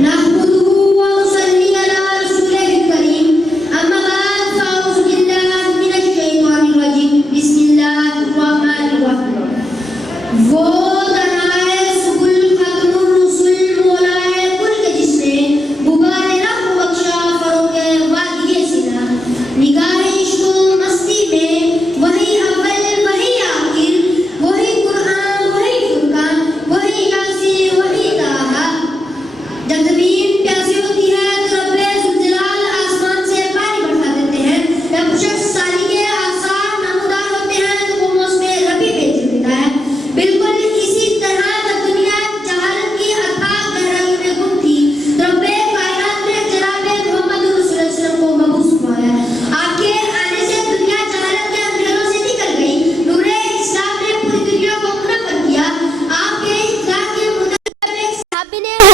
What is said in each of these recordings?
La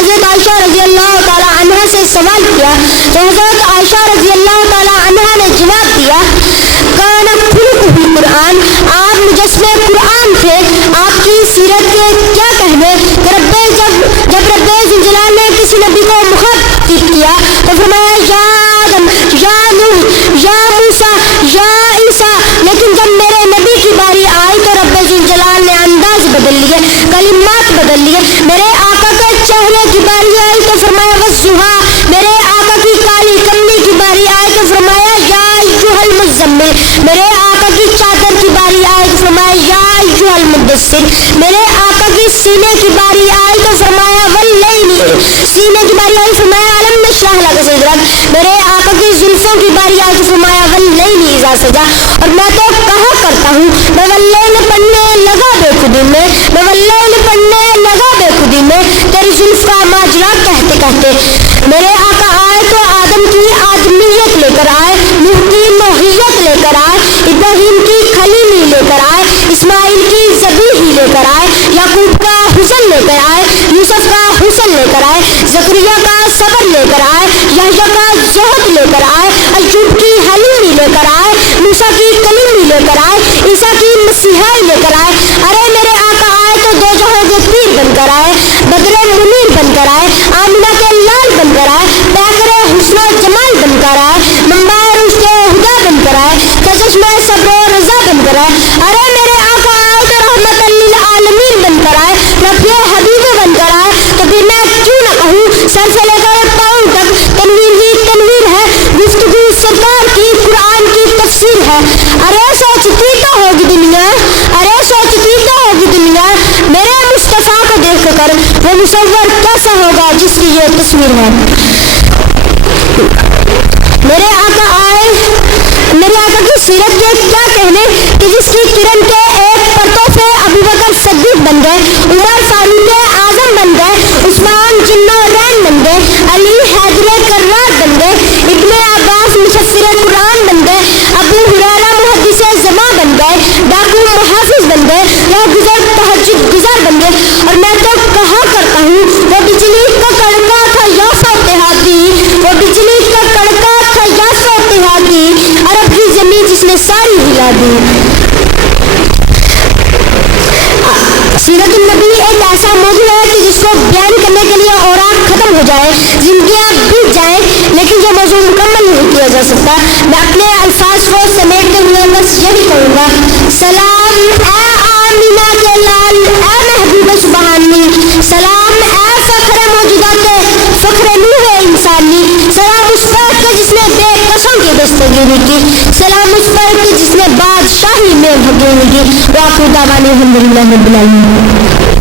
हज़रत आयशा रज़ी अल्लाह ताला से सवाल किया तो हज़रत आयशा रज़ी अल्लाह ताला ने जवाब दिया, काना खुल्कुहु कुरान आप मुजस्मे कुरान थे, आपकी सीरत के क्या कहने? रब्बे जब जब रब्बे जिलजलाल ने किसी नबी को मुखातिब किया तो फरमाया, या आदम, या नूह, या मूसा, या ईसा, लेकिन जब मेरे नबी की बारी आई तो रब्बे जिलजलाल ने अंदाज बदल लिए, कलिमात बदल लिए, मेरे आका के की बारी आई तो फरमाया वजुहा मेरे आका की काली कमली की बारी आई तो फरमाया, या अय्युहल मुज़म्मिल। मेरे आका की चादर की बारी आई तो फरमाया, या अय्युहल मुद्दस्सिर मेरे आका की सीने की बारी आई तो फरमाया वल्लैली सीने की बारी आई फरमाया, अलम नशरह लक सदरक मेरे आका की जुल्फों की बारी आई तो फरमाया वल्लैली इज़ा सजा और मैं तो कहा करता हूँ मैं वल्लैल पढ़ने लगा बेखुदी में मैं वल्लैल पढ़ने लगा बेखुदी में तेरी जुल्फ का कहते मेरे आका आए तो आदम की आदमियत लेकर आए, नूह की मोहियत लेकर आए, इब्राहिम की खलीली लेकर आए, इस्माइल की जबीही लेकर आए, याकूब का हुसन लेकर आए, यूसुफ का हुसन लेकर आए, जकरिया का सबर लेकर आए, यहया का जोहद लेकर आए अयूब की हलीमी लेकर आए मूसा की कलीमी लेकर आए ईसा की मसीहाई लेकर आए अरे मेरे आका आए तो दो जहाँ के पीर बनकर आए बदरे मुनीर बनकर आए आमिना के लाल बनकर आए पैकरे हुस्न जमाल बनकर आए मंबार उसके हुदा बनकर आए कशिश में सब्र और रजा बनकर आए अरे मेरे आका आए तो रहमत लिल आलमीन बनकर आए रफे हबीब बनकर आए तो फिर मैं क्यों ना कहूँ सर से लेकर पाँव तक तनवीर ही तनवीर है गुफ्तगू सरकार की कुरान की तफसीर है। अरे सोचती तो होगी दुनिया, अरे सोचती तो होगी दुनिया। मेरे मुस्तफ़ा को देख कर वो मुसव्वर कैसा होगा जिसकी ये तस्वीर है? मेरे आका आए, मेरे आका की सीरत के क्या कहने कि जिसकी किरण के एक परतों से अबू बकर बन गए उमर फारूक आज़म बन गए उस्मान जिन्नो रैन बन गए अली हैदर कर्रार बन गए इब्ने अब्बास मुफस्सिर कुरान बन गए अबू हुरैरा मुहद्दिस जमा बन गए डाकू मुहाफिज बन गए या गुजर तहज्जुद गुजार बन गए और मैं तो कहा करता हूँ वो बिजली का कड़का था या फातिहाती वो बिजली का कड़का था या फातिहाती अरब की ज़मीन जिसने सारी हिला दी। सीरत नबी एक ऐसा मौजूद है कि जिसको बयान करने के लिए और खत्म हो जाए जिंदगियाँ बीत जाए, लेकिन जो मौजूद मुकम्मल नहीं किया जा सकता। मैं अपने अल्फाज को समेटते हुए बस यही कहूँगा। के जिसने बादशाही में